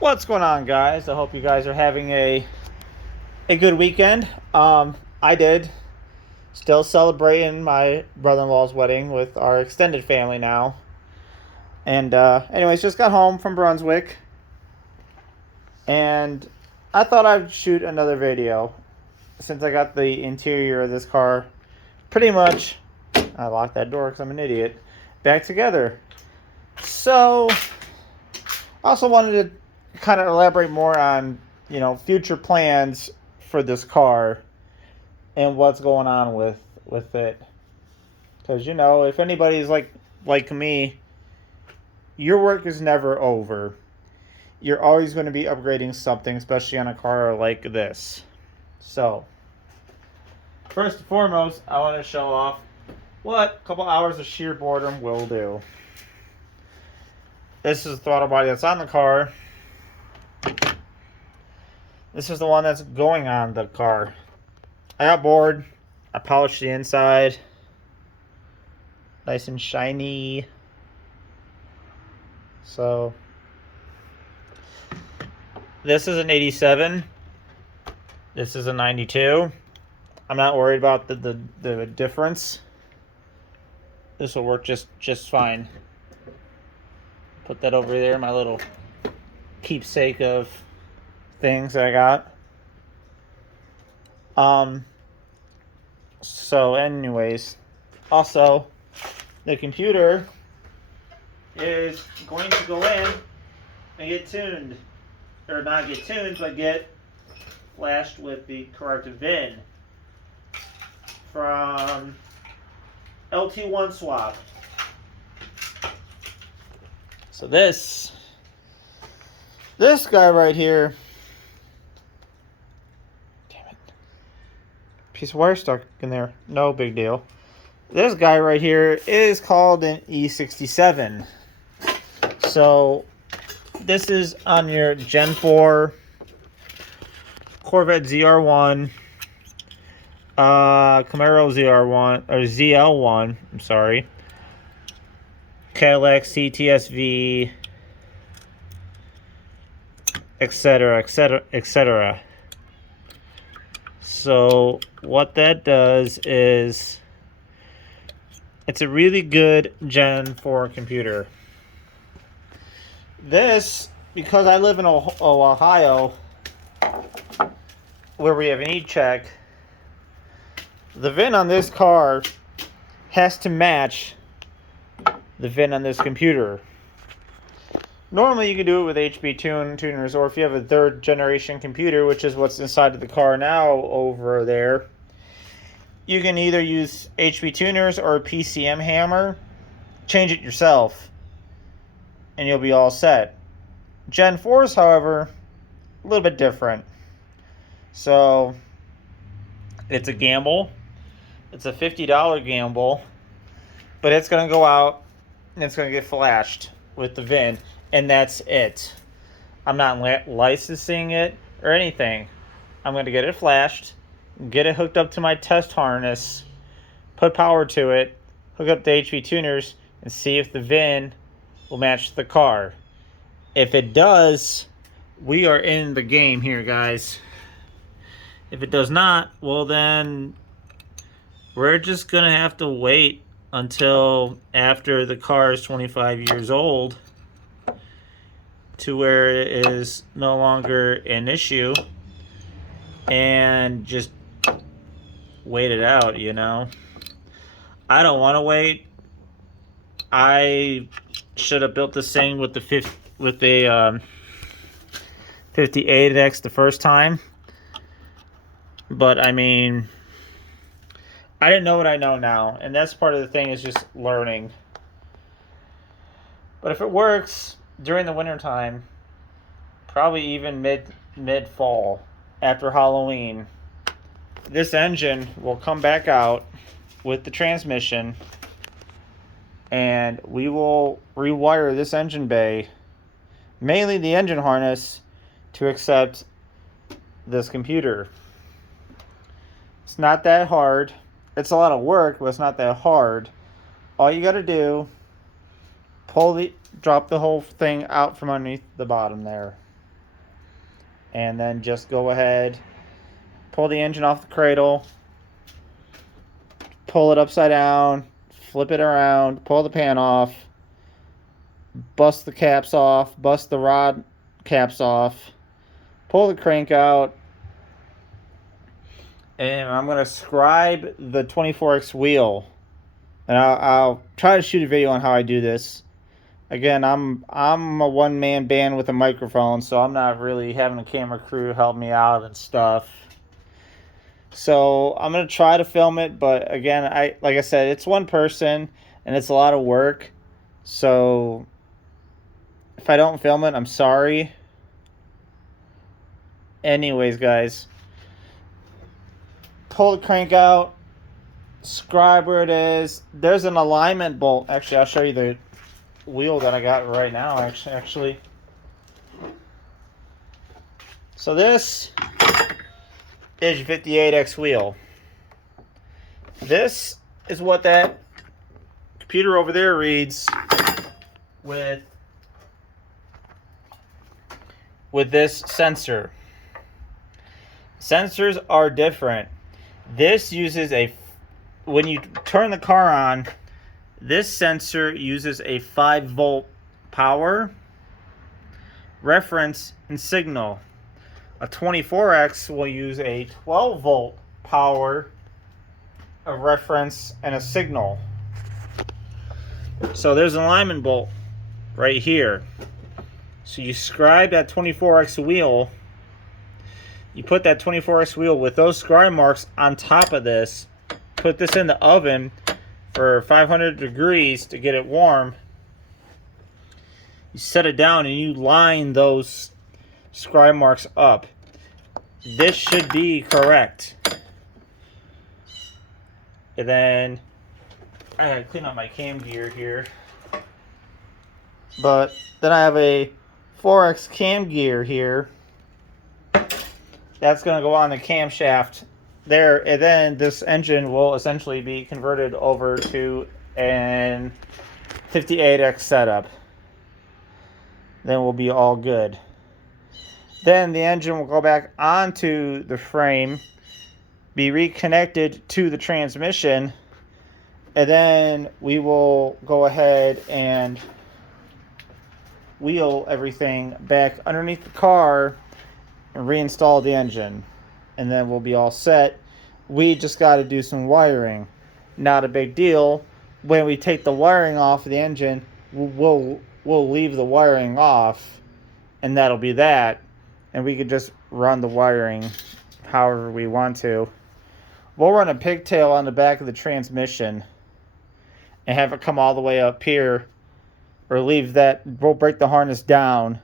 What's going on, guys? I hope you guys are having a good weekend. I did. Still celebrating my brother-in-law's wedding with our extended family now. And anyways, just got home from Brunswick, and I thought I'd shoot another video since I got the interior of this car pretty much. I locked that door because I'm an idiot. Back together. So, I also wanted to kind of elaborate more on, future plans for this car and what's going on with it. Because, if anybody's like me, your work is never over. You're always going to be upgrading something, especially on a car like this. So, first and foremost, I want to show off what a couple hours of sheer boredom will do. This is the throttle body that's on the car. This is the one that's going on the car. I got bored. I polished the inside. Nice and shiny. So, this is an 87. This is a 92. I'm not worried about the difference. This will work just fine. Put that over there, my little keepsake of things that I got. So anyways, also the computer is going to go in and get tuned, or not get tuned, but get flashed with the correct VIN from LT1 swap. So this guy right here, damn it, piece of wire stuck in there, no big deal. This guy right here is called an E67. So this is on your Gen 4 Corvette ZR1, Camaro ZR1 or ZL1. I'm sorry. Cadillac CTSV, etc., etc., etc. So what that does is it's a really good Gen 4 computer. This, because I live in Ohio, where we have an E-check, the VIN on this car has to match the VIN on this computer. Normally you can do it with HB tuners, or if you have a third generation computer, which is what's inside of the car now over there, you can either use HB tuners or a PCM hammer, change it yourself, and you'll be all set. Gen 4s, however, a little bit different. So it's a gamble. It's a $50 gamble, but it's going to go out and it's going to get flashed with the VIN, and that's it. I'm not licensing it or anything. I'm going to get it flashed, get it hooked up to my test harness, put power to it, hook up the HV tuners, and see if the VIN will match the car. If it does, we are in the game here, guys. If it does not, well then we're just going to have to wait until after the car is 25 years old to where it is no longer an issue and just wait it out, I don't want to wait. I should have built this thing with the 58X the first time. But I mean, I didn't know what I know now, and that's part of the thing, is just learning. But if it works during the wintertime, probably even mid fall after Halloween, this engine will come back out with the transmission, and we will rewire this engine bay, mainly the engine harness, to accept this computer. It's not that hard. It's a lot of work, but it's not that hard. All you got to do, drop the whole thing out from underneath the bottom there. and then just go ahead, pull the engine off the cradle, pull it upside down, flip it around, pull the pan off, bust the caps off, bust the rod caps off, pull the crank out, and I'm going to scribe the 24X wheel. And I'll try to shoot a video on how I do this. Again, I'm a one-man band with a microphone, so I'm not really having a camera crew help me out and stuff. So I'm gonna try to film it, but again, like I said, it's one person and it's a lot of work. So if I don't film it, I'm sorry. Anyways, guys, pull the crank out, scribe where it is. There's an alignment bolt. Actually, I'll show you the wheel that I got right now, actually. So this is 58X wheel. This is what that computer over there reads with this sensor. Sensors are different. This uses when you turn the car on, this sensor uses a 5-volt power, reference, and signal. A 24X will use a 12-volt power, a reference, and a signal. So there's an alignment bolt right here. So you scribe that 24X wheel. You put that 24X wheel with those scribe marks on top of this. Put this in the oven for 500 degrees to get it warm. You set it down and you line those scribe marks up. This should be correct. And then I gotta clean up my cam gear here. But then I have a 4X cam gear here. That's gonna go on the camshaft there, and then this engine will essentially be converted over to an 58X setup. Then we'll be all good. Then the engine will go back onto the frame, be reconnected to the transmission, and then we will go ahead and wheel everything back underneath the car and reinstall the engine. And then we'll be all set. We just got to do some wiring. Not a big deal. When we take the wiring off of the engine, we'll leave the wiring off, and that'll be that. And we could just run the wiring however we want to. We'll run a pigtail on the back of the transmission and have it come all the way up here, or leave that. We'll break the harness down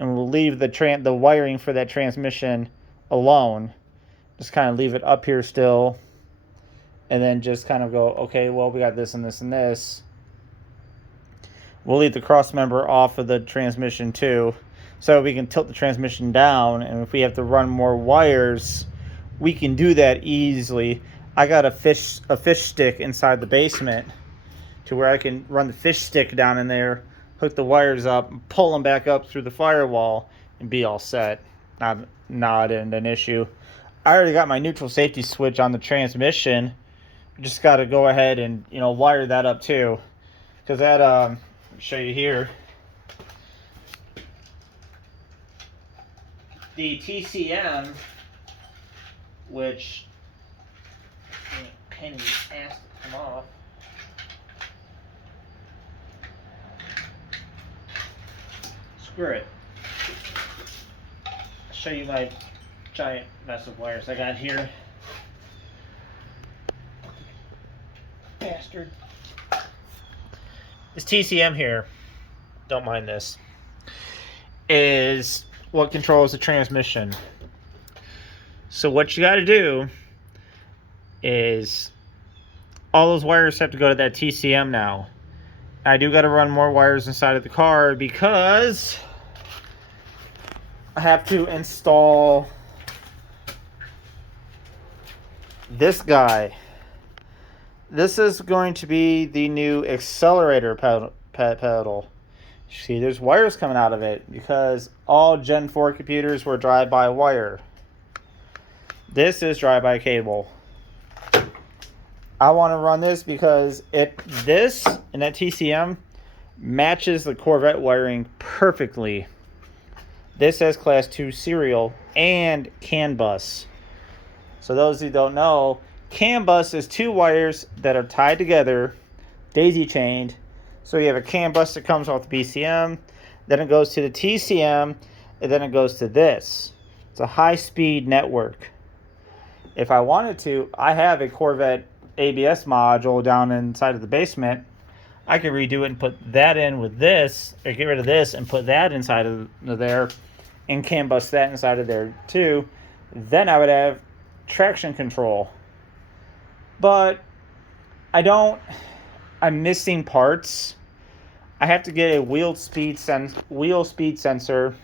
and we'll leave the wiring for that transmission alone. Just kind of leave it up here still, and then just kind of go, okay, well, we got this and this and this. We'll leave the cross member off of the transmission too, so we can tilt the transmission down, and if we have to run more wires, we can do that easily. I got a fish stick inside the basement to where I can run the fish stick down in there, hook the wires up, and pull them back up through the firewall, and be all set. Not an issue. I already got my neutral safety switch on the transmission. Just got to go ahead and wire that up too, because that I'll show you here. The TCM, which pain in the ass to come off. Screw it. I'll show you my giant mess of wires I got here. Bastard. This TCM here, don't mind this, is what controls the transmission. So what you got to do is all those wires have to go to that TCM now. I do got to run more wires inside of the car because I have to install this guy. This is going to be the new Accelerator Pet Pedal. See, there's wires coming out of it because all Gen 4 computers were drive-by-wire. This is drive-by-cable. I want to run this because this and that TCM matches the Corvette wiring perfectly. This has class 2 serial and CAN bus. So those who don't know, CAN bus is 2 wires that are tied together, daisy chained. So you have a CAN bus that comes off the BCM, then it goes to the TCM, and then it goes to this. It's a high-speed network. If I wanted to, I have a Corvette ABS module down inside of the basement. I could redo it and put that in with this, or get rid of this and put that inside of there, and CAN bus that inside of there too. Then I would have traction control. But I'm missing parts. I have to get a wheel speed sensor,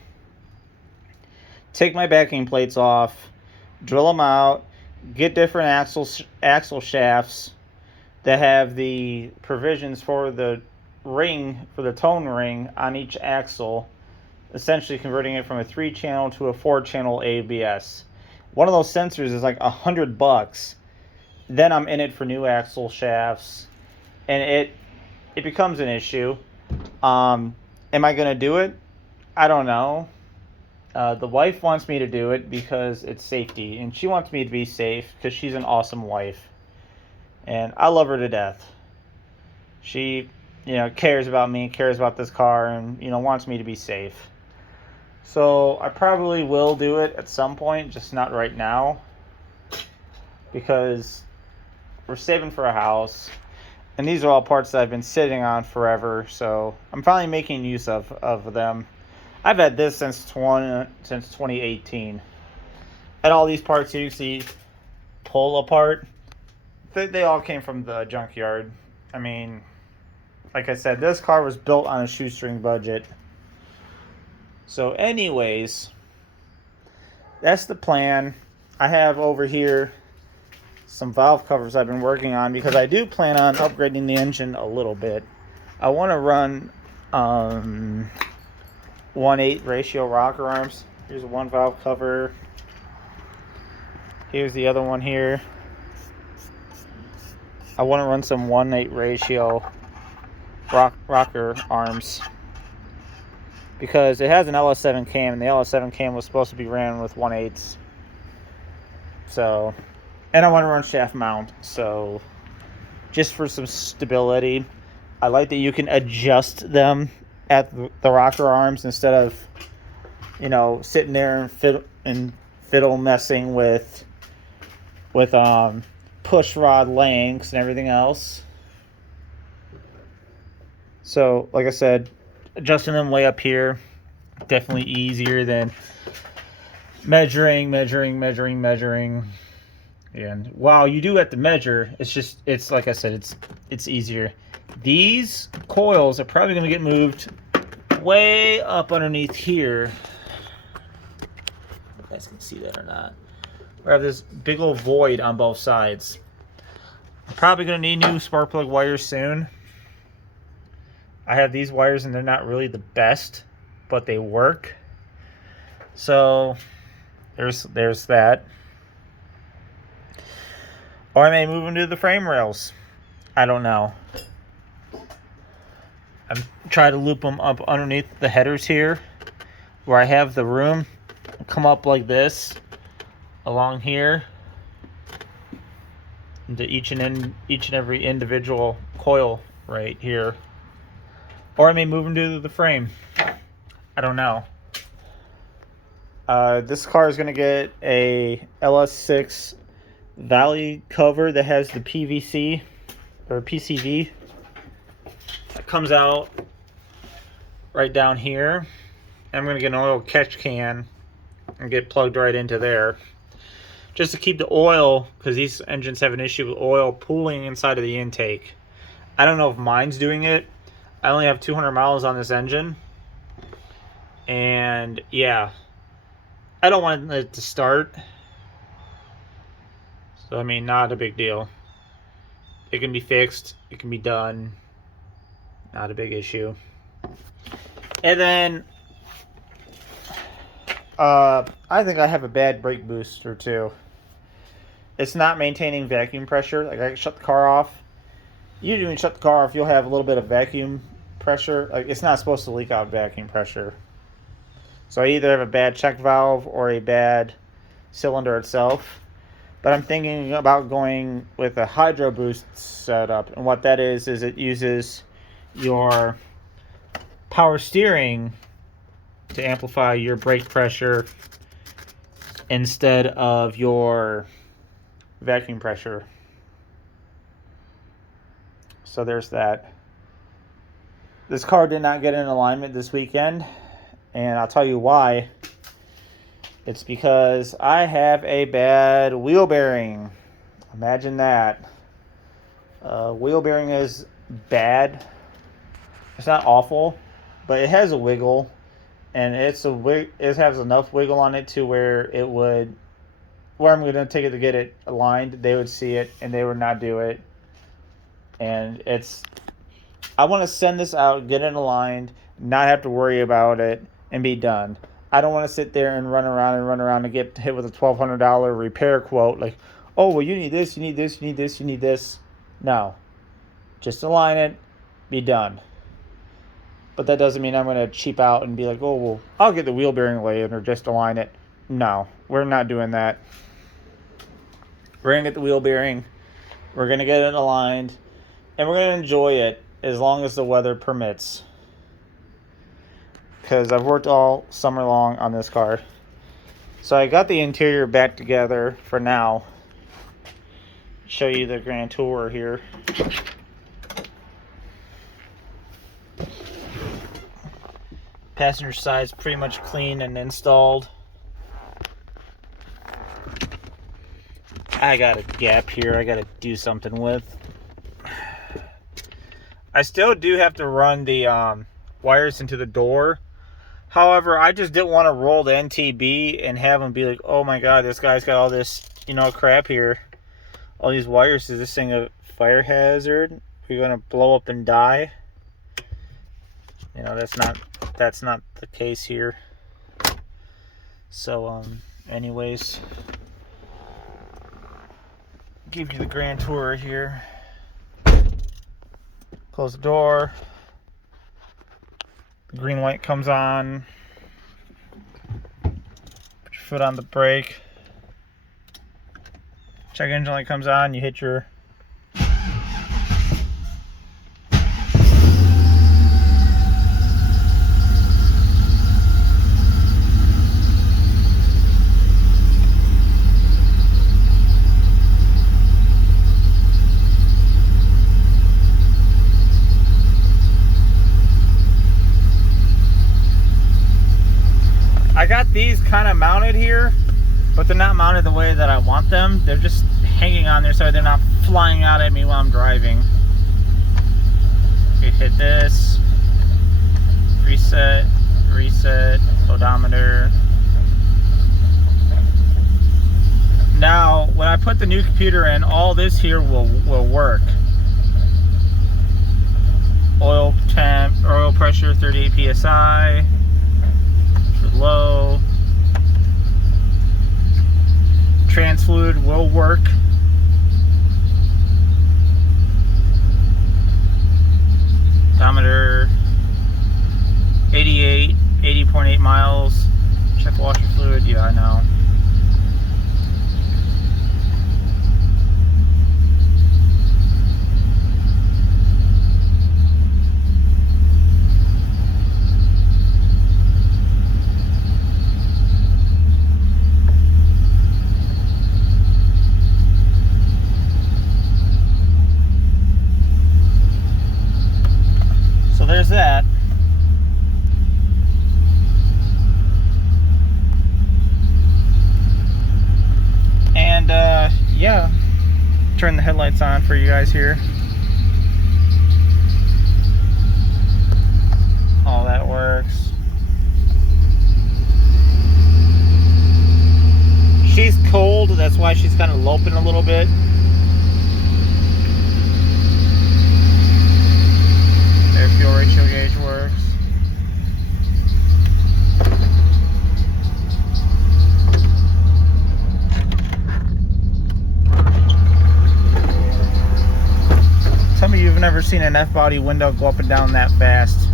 take my backing plates off, drill them out, get different axle shafts that have the provisions for the ring, for the tone ring on each axle, essentially converting it from a 3-channel to a 4-channel ABS. One of those sensors is like $100. Then I'm in it for new axle shafts, and it becomes an issue. Am I going to do it? I don't know. The wife wants me to do it because it's safety, and she wants me to be safe because she's an awesome wife, and I love her to death. She, cares about me, cares about this car, and, wants me to be safe. So I probably will do it at some point, just not right now, because we're saving for a house, and these are all parts that I've been sitting on forever, so I'm finally making use of them. I've had this since 2018. And all these parts here you see pull apart, they all came from the junkyard. I mean, like I said, this car was built on a shoestring budget. So anyways, that's the plan. I have over here some valve covers I've been working on because I do plan on upgrading the engine a little bit. I want to run 1/8 ratio rocker arms. Here's one valve cover. Here's the other one here. I want to run some 1/8 ratio rocker arms because it has an LS7 cam, and the LS7 cam was supposed to be ran with 1/8. So, and I want to run shaft mount, so just for some stability. I like that you can adjust them at the rocker arms instead of, sitting there and fiddle messing with push rod lengths and everything else. So, like I said, adjusting them way up here, definitely easier than measuring. And while you do have to measure, it's like I said, it's easier. These coils are probably going to get moved way up underneath here. You guys can see that or not. We have this big old void on both sides. I'm probably going to need new spark plug wires soon. I have these wires and they're not really the best, but they work. So there's that. Or I may move them to the frame rails. I don't know. I'm trying to loop them up underneath the headers here, where I have the room come up like this along here into each and every individual coil right here. Or I may move them to the frame. I don't know. This car is going to get a LS6 Valley cover that has the PVC or PCV that comes out right down here. I'm going to get an oil catch can and get plugged right into there just to keep the oil, because these engines have an issue with oil pooling inside of the intake. I don't know if mine's doing it. I only have 200 miles on this engine, and yeah, I don't want it to start. So I mean, not a big deal. It can be fixed, it can be done, not a big issue. And then I think I have a bad brake booster too. It's not maintaining vacuum pressure. Like, I shut the car off. Usually when you shut the car off, you'll have a little bit of vacuum pressure. Like, it's not supposed to leak out vacuum pressure. So I either have a bad check valve or a bad cylinder itself. But I'm thinking about going with a hydro boost setup. And what that is it uses your power steering to amplify your brake pressure instead of your vacuum pressure. So there's that. This car did not get in alignment this weekend, and I'll tell you why. It's because I have a bad wheel bearing. Imagine that. Wheel bearing is bad. It's not awful, but it has a wiggle, and it has enough wiggle on it to where it would, where I'm going to take it to get it aligned, they would see it and they would not do it. And I want to send this out, get it aligned, not have to worry about it, and be done. I don't want to sit there and run around and get hit with a $1,200 repair quote. Like, oh, well, you need this, you need this, you need this, you need this. No. Just align it, be done. But that doesn't mean I'm going to cheap out and be like, oh, well, I'll get the wheel bearing laid or just align it. No, we're not doing that. We're going to get the wheel bearing. We're going to get it aligned. And we're going to enjoy it as long as the weather permits. Because I've worked all summer long on this car. So I got the interior back together for now. Show you the grand tour here. Passenger side's pretty much clean and installed. I got a gap here I got to do something with. I still do have to run the wires into the door. However, I just didn't want to roll the NTB and have them be like, oh my god, this guy's got all this, crap here. All these wires. Is this thing a fire hazard? We're going to blow up and die? That's not the case here. So, anyways, give you the grand tour here. Close the door. The green light comes on. Put your foot on the brake. Check engine light comes on. You hit your I got these kind of mounted here, but they're not mounted the way that I want them. They're just hanging on there so they're not flying out at me while I'm driving. Okay, hit this. Reset, odometer. Now, when I put the new computer in, all this here will work. Oil temp, oil pressure, 38 psi. Low. Trans fluid will work. Odometer 80.8 miles. Check washer fluid. Yeah, I know. There's that. And yeah, turn the headlights on for you guys here. All that works. She's cold, that's why she's kind of loping a little bit. Air fuel ratio gauge works. seen an F-body window go up and down that fast.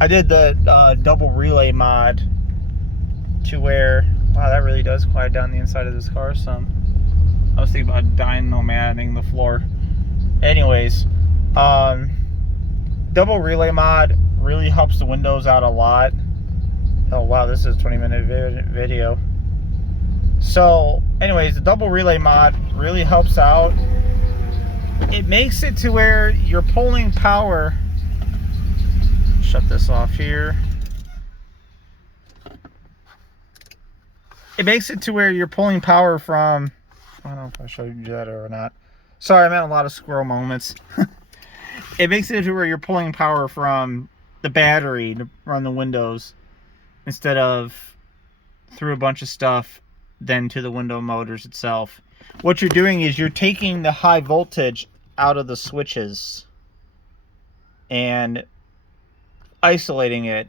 I did the double relay mod to where, wow, that really does quiet down the inside of this car some. I was thinking about dyno-matting the floor. Anyways, double relay mod really helps the windows out a lot. Oh wow, this is a 20-minute video. So anyways, the double relay mod really helps out. It makes it to where you're pulling power. Shut this off here. It makes it to where you're pulling power from, I don't know if I showed you that or not. Sorry, I'm at a lot of squirrel moments. It makes it to where you're pulling power from the battery to run the windows instead of through a bunch of stuff then to the window motors itself. What you're doing is you're taking the high voltage out of the switches and isolating it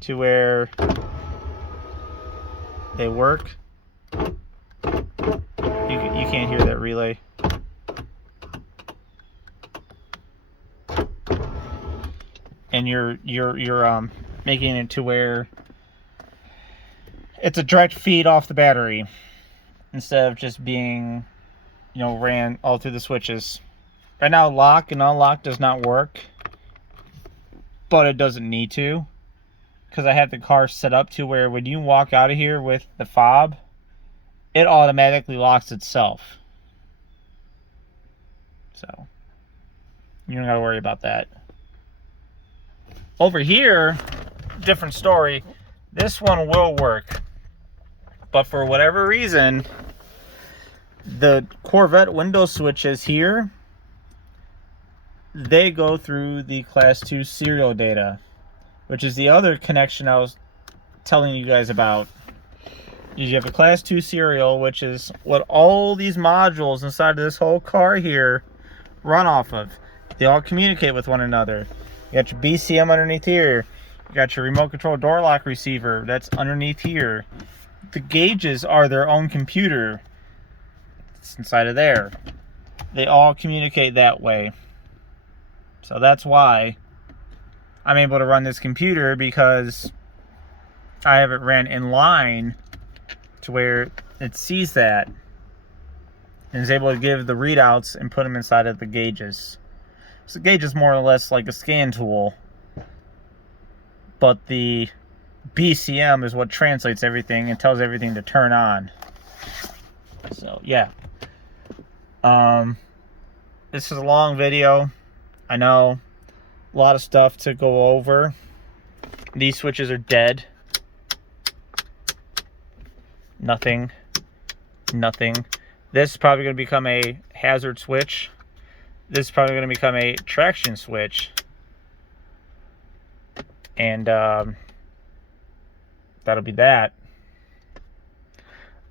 to where they work. You can't hear that relay. And you're making it to where it's a direct feed off the battery instead of just being, you know, ran all through the switches. Right now, lock and unlock does not work, but it doesn't need to, because I have the car set up to where when you walk out of here with the fob, it automatically locks itself. So you don't gotta worry about that. Over here, different story. This one will work, but for whatever reason, the Corvette window switches here, they go through the Class 2 serial data, which is the other connection I was telling you guys about. You have a Class 2 serial, which is what all these modules inside of this whole car here run off of. They all communicate with one another. You got your BCM underneath here. You got your remote control door lock receiver. That's underneath here. The gauges are their own computer. It's inside of there. They all communicate that way. So that's why I'm able to run this computer, because I have it ran in line to where it sees that and is able to give the readouts and put them inside of the gauges. So the gauge is more or less like a scan tool, but the BCM is what translates everything and tells everything to turn on. So yeah, this is a long video. I know, a lot of stuff to go over. These switches are dead. Nothing. This is probably going to become a hazard switch. This is probably going to become a traction switch. And that'll be that.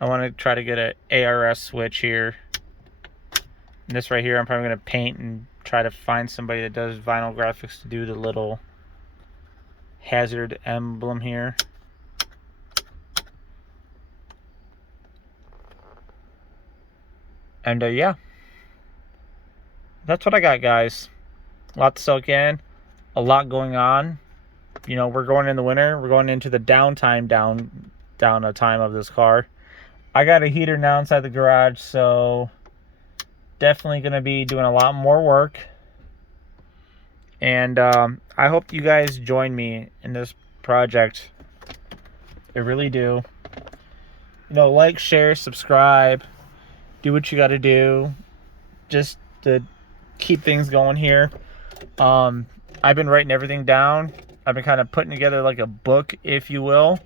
I want to try to get an ARS switch here. And this right here, I'm probably going to paint and try to find somebody that does vinyl graphics to do the little hazard emblem here. And yeah, that's what I got, guys. A lot to soak in, a lot going on. You know, we're going in the winter. We're going into the downtime, down time of this car. I got a heater now inside the garage, so definitely going to be doing a lot more work. And I hope you guys join me in this project. I really do. You know, like, share, subscribe. Do what you got to do just to keep things going here. I've been writing everything down. I've been kind of putting together like a book, if you will,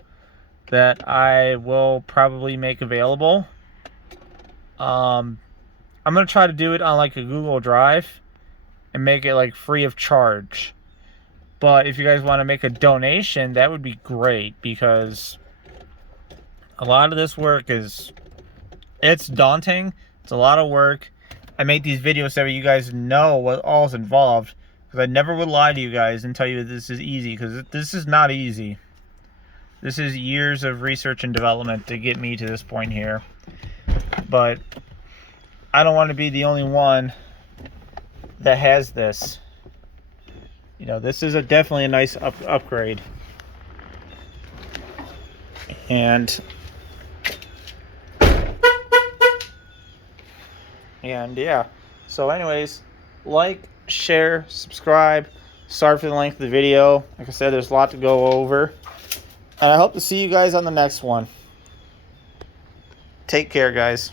that I will probably make available. I'm going to try to do it on like a Google Drive and make it like free of charge. But if you guys want to make a donation, that would be great, because a lot of this work it's daunting. It's a lot of work. I make these videos so you guys know what all is involved, because I never would lie to you guys and tell you this is easy, because this is not easy. This is years of research and development to get me to this point here. But I don't want to be the only one that has this. You know, this is definitely a nice upgrade. And yeah. So anyways, like, share, subscribe. Sorry for the length of the video. Like I said, there's a lot to go over. And I hope to see you guys on the next one. Take care, guys.